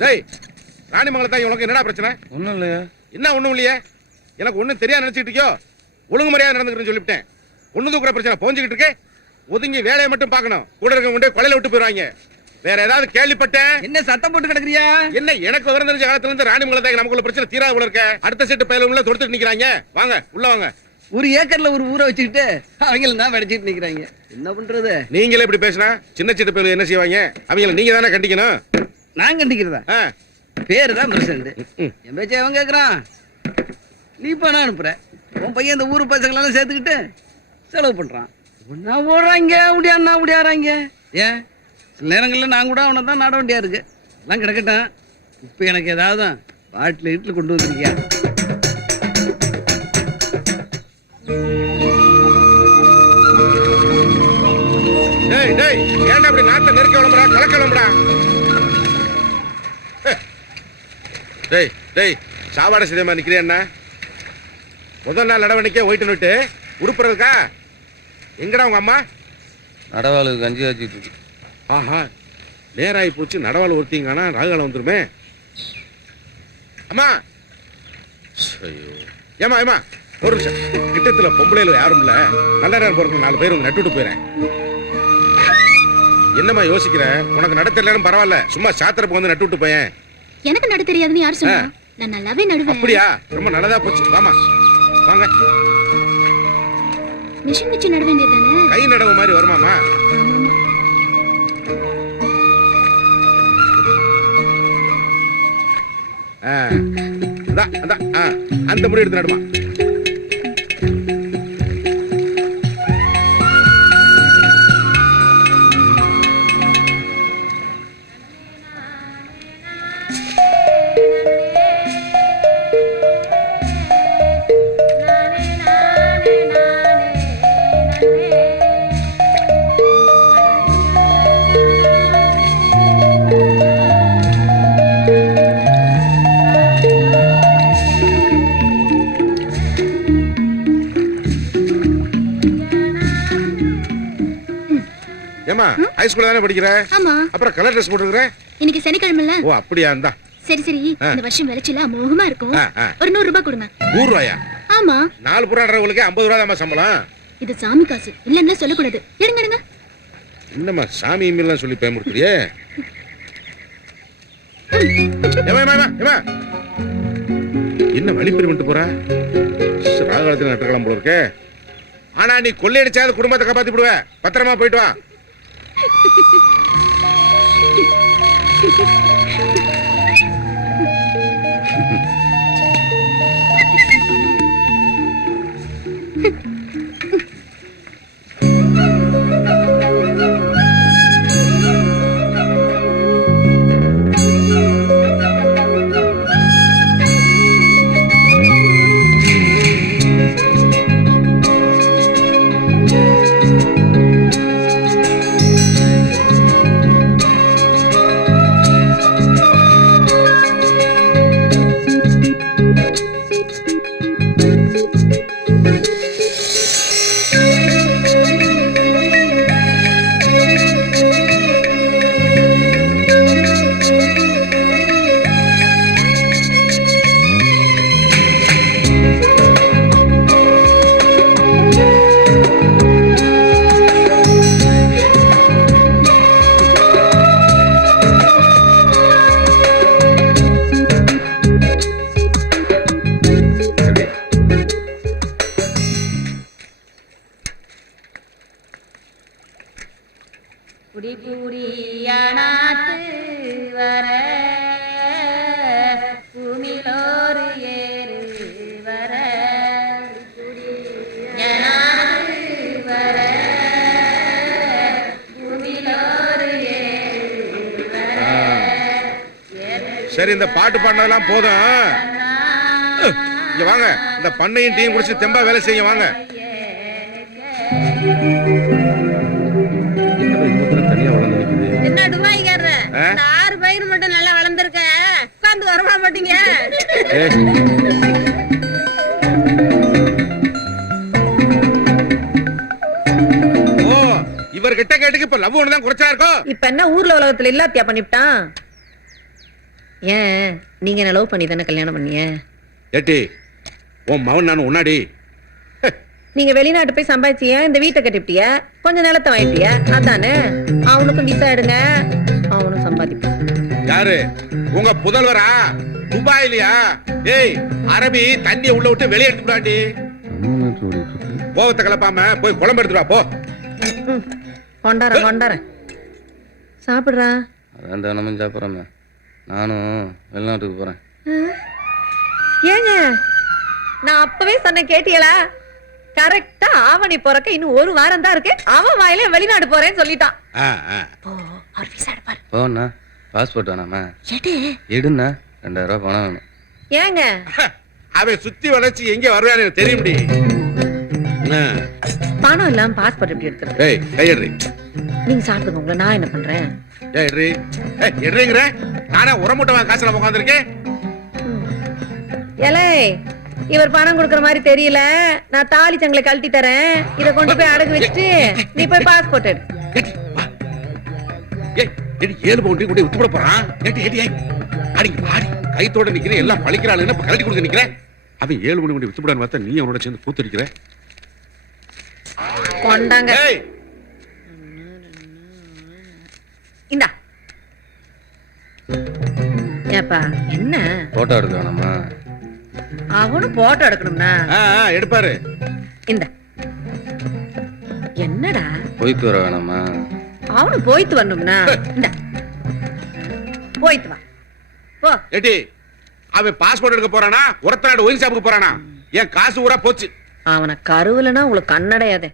டேய் ராணிமங்கலத்தாய் உனக்கு என்னடா பிரச்சனை? ஒண்ணும் இல்லையா? என்ன ஒண்ணும் இல்லையே? எனக்கு ஒண்ணும் தெரியாது நினைச்சிட்டு இருக்கியோ? ஒழுங்கு முறையா நடந்துக்கிறேன்னு சொல்லிவிட்டேன். ஒண்ணு தூக்குற பிரச்சனை போஞ்சுக்கிட்டு இருக்கே. ஒதுங்கி வேலையை மட்டும் பார்க்கணும். கூட இருக்க கொண்டே கொலையில விட்டு போயிடுவாங்க. வேற ஏதாவது கேள்விப்பட்டேன்? என்ன சத்தம் போட்டு கிடக்குறியா? என்ன எனக்கு விவரம் தெரிஞ்ச காலத்துல இருந்து ராணிமங்கலத்தாய் நமக்குள்ள பிரச்சனை தீராத போல இருக்க. அடுத்த செட்டு பயில தொடுத்துட்டு நிக்கிறாங்க. வாங்க உள்ள வாங்க. ஒரு ஏக்கர்ல ஒரு ஊரை வச்சுக்கிட்டு அவங்கள தான் வெடிச்சிட்டு நிக்கிறாங்க. என்ன பண்றது? நீங்களே இப்படி பேசினா சின்ன சிட்டு பயில என்ன செய்வாங்க? அவங்கள நீங்க தானே கண்டிக்கணும். நான் கண்டிக்கிறதா? பேரு தான் பிரசிடண்ட். என் பேச்ச அவன் கேட்கறான். நீ பணம் அனுப்புற. உன் பையன் இந்த ஊரு பசங்களெல்லாம் சேர்த்துக்கிட்டு செலவு பண்றான். ஒன்னா ஓடுறாங்க முடியாண்ணா முடியாறாங்க. ஏன் சில நேரங்களில் நான் கூட அவனை தான் நாட வேண்டியா இருக்கு. எல்லாம் கிடக்கட்டும். இப்போ எனக்கு ஏதாவது பாட்டில் வீட்டில் கொண்டு வந்துருக்கியா? டேய் டேய் ஏன்டா அப்படி நாட்டை நெருக்க விளம்புறா? கலக்க விளம்புறா? டேய் டேய் சாவாடை சிதமா நிக்கிறியா? முதல் நாள் நடவடிக்கை ஒயிட்டு நோட்டு உருப்புறதுக்கா? எங்கடா உங்க அம்மா? நடவாளுக்கு கஞ்சி காய்ச்சிட்டு இருக்கு. ஆஹா நேராகி போச்சு. நடவாள் ஒருத்திங்கானா ராகுகாலம் வந்துருமே. அம்மா ஐயோ ஏமா ஏமா ஒரு நிமிஷம். கிட்டத்துல பொம்பளையில யாரும் இல்ல. நல்ல நேரம் போறதுக்கு 4 பேர் நட்டுட்டு போயிறேன். என்னம்மா யோசிக்கிற? உனக்கு நட தெரியலன்னு பரவாயில்ல. சும்மா சாத்திரப்பு வந்து நட்டு விட்டு போயேன். எனக்கு நட தெரியாதுன்னு யார் சொன்னா? நான் நல்லாவே நடுவேன். அப்படியா? ரொம்ப நல்லதா போச்சு. வாமா வாங்க. மிஷின் வச்சு நட வேண்டியதானே? கை நடவு மாதிரி வருமாமா? அந்த முடி எடுத்து நடுமா. ஹை ஸ்கூல்ல தானே படிக்கிற? ஆமா. அப்புறம் கலர் ட்ரெஸ் போட்டுக்கற? இன்னைக்கு சனிக்கிழமைல. ஓ அப்படியா? இந்தா. சரி சரி. இந்த வருஷம் விளைச்சல அமோகமா இருக்கும். ஒரு 100 ரூபாய் கொடுங்க. 100 ரூபாயா? ஆமா. 4 புறான்றவங்களுக்கு 50 ரூபாய் தான் சம்பளம். இது சாமி காசு. இல்லன்னா சொல்ல கூடாது. எடுங்க எடுங்க. என்னம்மா சாமி மீல்லாம் சொல்லி பயமுறுத்துறியே? ஏமா ஏமா ஏமா என்ன வழிப்பறி பண்ணிட்டு போற? ராகாலத்துல நட்டக்கலாம் போல இருக்கே. ஆனா நீ கொள்ளையடிச்சாத குடும்பத்தை காப்பாத்தி விடுவ. பத்திரமா போயிட்டு வா. குடி குடியானாத்து வர பூமிலோரு ஏறு வர வர பூமிலோரு ஏறு வர. சரி இந்த பாட்டு பாடினதெல்லாம் போதும். இங்க வாங்க. இந்த பண்ணையும் டீயும் குடிச்சு தெம்பா வேலை செய்ய வாங்க. என்ன துபாய்க்கார? 6 பயிர் மட்டும் நல்லா வளர்ந்துருக்க. உட்கார்ந்து வரமா மாட்டீங்க? ஓ இவர் கிட்ட கேட்டுக்கு இப்ப லவ் ஒண்ணுதான் குறைச்சா இருக்கும். இப்ப என்ன ஊர்ல உலகத்துல இல்லாத்தியா பண்ணிவிட்டான்? ஏன் நீங்க என்ன லவ் பண்ணி தானே கல்யாணம் பண்ணீங்க? ஏட்டி உன் மவன் நான் உன்னாடி. நீங்க வெளிநாட்டு போய் சம்பாதிச்சியா, இந்த வீட்டை கட்டிவிட்டியா, கொஞ்சம் நிலத்தை வாங்கிட்டியா, அதானே. அவனுக்கும் விசா எடுங்க, அவனும் சம்பாதிப்பான். யாரு உங்க புதல்வரா? துபாயிலியா? ஏய் அரபி தண்ணியை உள்ள விட்டு வெளியே எடுத்துடாண்டி. கோவத்தை கலப்பாம போய் குழம்பு எடுத்துடா போ. கொண்டாரன் சாப்பிடுறா. அதான் தினமும் சாப்பிட்றேன். நானும் வெளிநாட்டுக்கு போகிறேன். ஏங்க நான் அப்பவே சொன்ன கேட்டியலா? கரெக்டா ஆவணி பிறக்க இன்னும் ஒரு வாரம் தான் இருக்கு, அவன் வாயிலே வெளிநாடு போறேன்னு சொல்லிட்டான். அவர் விசா எடுப்பாரு. போண்ணா பாஸ்போர்ட் வேணாமா? எடு எடுண்ணா 2000 ரூபா பணம் வேணும். ஏங்க அவன் சுத்தி வளைச்சு எங்க வருவான்னு எனக்கு தெரிய முடியும். பணம் இல்லாம பாஸ்போர்ட் எப்படி எடுக்கிறது? ஏய் கையெடு. நீங்க சாப்பிடுங்க, உங்களை நான் என்ன பண்றேன்? ஏய் எட்ரி. ஏய் எட்ரிங்கற நானே உரமுட்டவன் காசுல உட்கார்ந்திருக்கேன். ஏலே இவர் பணம் கொடுக்கற மாதிரி தெரியல, நான் தாலி சங்கிலை கழட்டி தரேன், இத கொண்டு போய் அடகு வச்சுட்டு நீ போய் பாஸ்போர்ட் எடு. ஏய் எடி 7 பவுண்ட் கொண்டு விட்டு போட போறான். ஏடி ஏடி ஏய் அடி ஆடி கைத்தோட நிக்கிறேன், எல்லாம் பழிக்கிறாளுன்னு இப்ப கழட்டி கொடுக்க நிக்கிறேன். அவன் 7 மணி கொண்டு விட்டு போடான்னு பார்த்தா நீ அவனோட சேர்ந்து கூத்தடிக்கிற. கொண்டாங்க. ஏய் இந்தா. ஏப்பா என்ன ஃபோட்டோ எடுக்க வேணாமா? அவனும் போட்டோ எடுக்கணும்னா எடுப்பாரு. இந்த என்னடா போயிட்டு வர வேணாமா? அவனும் போயிட்டு வரணும்னா இந்த போயிட்டு வா போ. ஏடி அவன் பாஸ்போர்ட் எடுக்க போறானா, ஒருத்த நாடு ஒயின் ஷாப்புக்கு போறானா? என் காசு ஊரா போச்சு. அவனை கருவிலனா உங்களுக்கு கண்ணடையாதே.